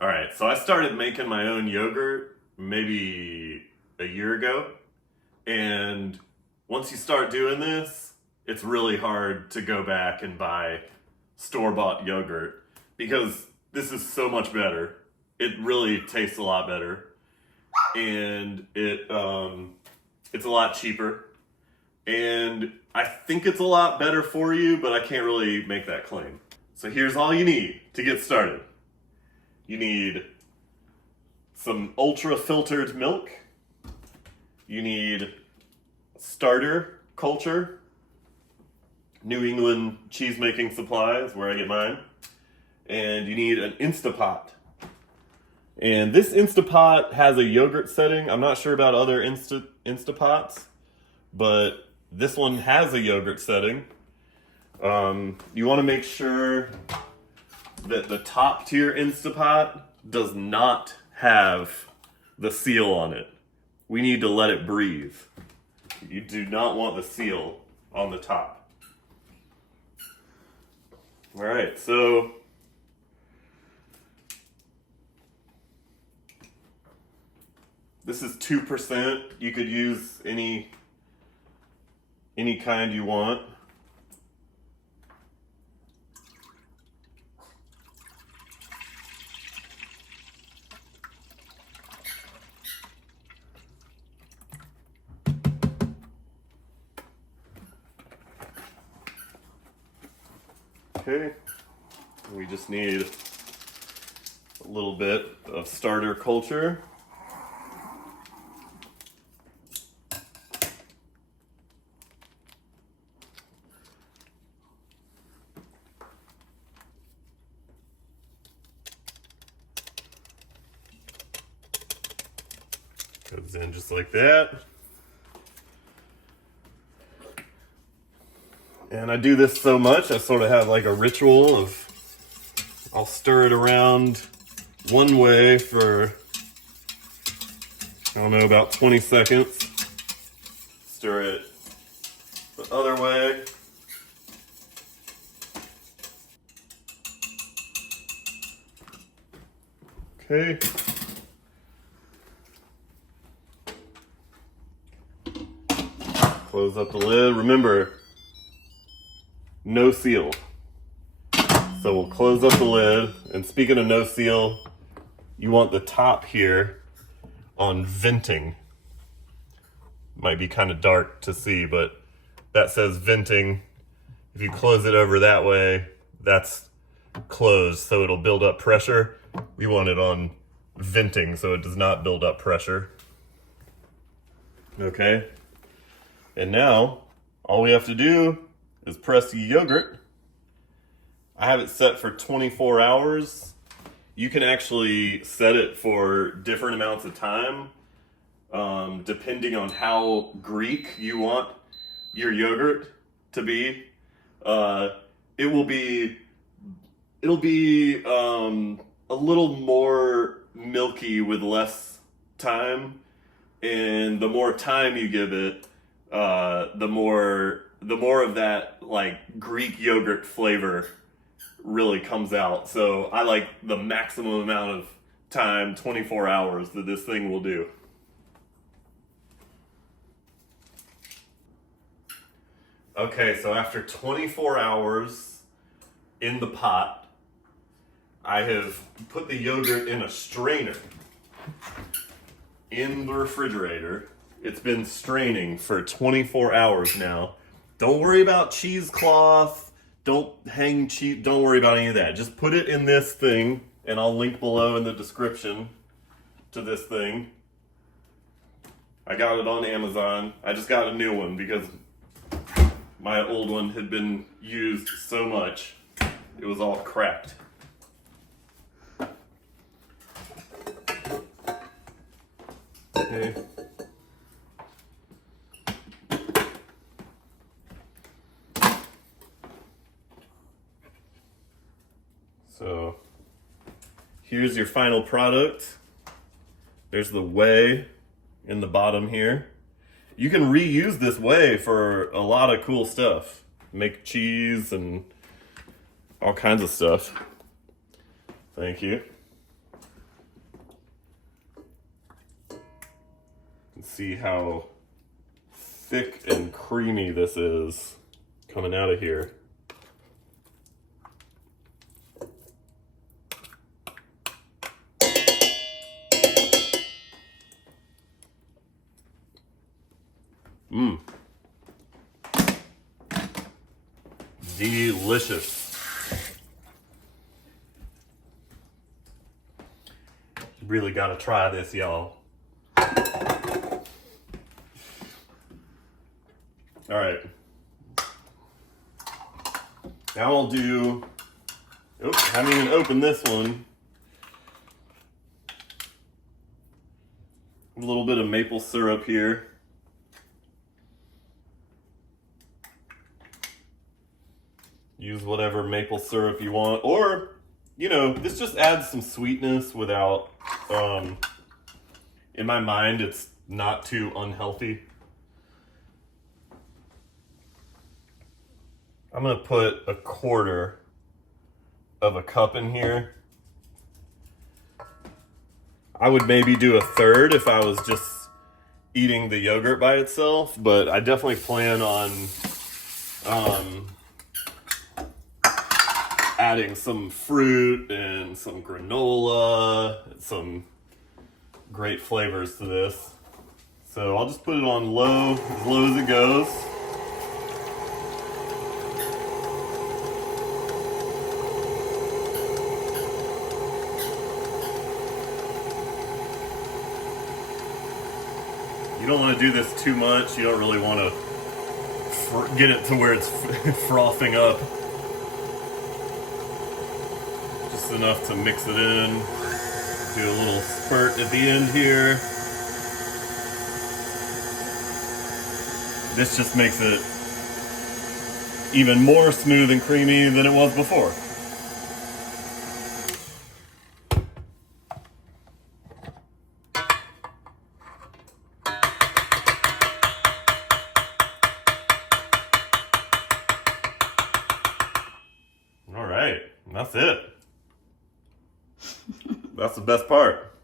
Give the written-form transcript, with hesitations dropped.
All right, so I started making my own yogurt maybe a year ago. And once you start doing this, it's really hard to go back and buy store-bought yogurt because this is so much better. It really tastes a lot better. And it's a lot cheaper. And I think it's a lot better for you, but I can't really make that claim. So here's all you need to get started. You need some ultra filtered milk. You need starter culture. New England cheese making supplies, where I get mine. And you need an Instapot. And this Instapot has a yogurt setting. I'm not sure about other Instapots, but this one has a yogurt setting. You want to make sure that the top tier Instapot does not have the seal on it. We need to let it breathe. You do not want the seal on the top. All right, so this is 2%. You could use any kind you want. Okay, we just need a little bit of starter culture. Goes in just like that. And I do this so much, I sort of have like a ritual of, I'll stir it around one way for, I don't know, about 20 seconds. Stir it the other way. Okay. Close up the lid. Remember, no seal. So we'll close up the lid. And speaking of no seal, you want the top here on venting. Might be kind of dark to see, but that says venting. If you close it over that way, that's closed, so it'll build up pressure. We want it on venting so it does not build up pressure. Okay. And now, all we have to do is press the yogurt. I have it set for 24 hours. You can actually set it for different amounts of time, depending on how Greek you want your yogurt to be. It'll be a little more milky with less time, and the more time you give it, the more of that like Greek yogurt flavor really comes out. So I like the maximum amount of time, 24 hours, that this thing will do. Okay, so after 24 hours in the pot, I have put the yogurt in a strainer in the refrigerator. It's been straining for 24 hours now. Don't worry about cheesecloth. Don't hang cheese. Don't worry about any of that. Just put it in this thing, and I'll link below in the description to this thing. I got it on Amazon. I just got a new one because my old one had been used so much. It was all cracked. Okay. So here's your final product. There's the whey in the bottom here. You can reuse this whey for a lot of cool stuff. Make cheese and all kinds of stuff. Thank you. and see how thick and creamy this is coming out of here. Mmm. Delicious. Really gotta try this, y'all. All right. Now I'll do, haven't even opened this one. A little bit of maple syrup here. Use whatever maple syrup you want, or, you know, this just adds some sweetness without, in my mind, it's not too unhealthy. I'm gonna put 1/4 of a cup in here. I would maybe do 1/3 if I was just eating the yogurt by itself, but I definitely plan on adding some fruit and some granola, and some great flavors to this. So I'll just put it on low, as low as it goes. You don't want to do this too much. You don't really want to get it to where it's frothing up. Just enough to mix it in. Do a little spurt at the end here. This just makes it even more smooth and creamy than it was before. All right, that's it. That's the best part.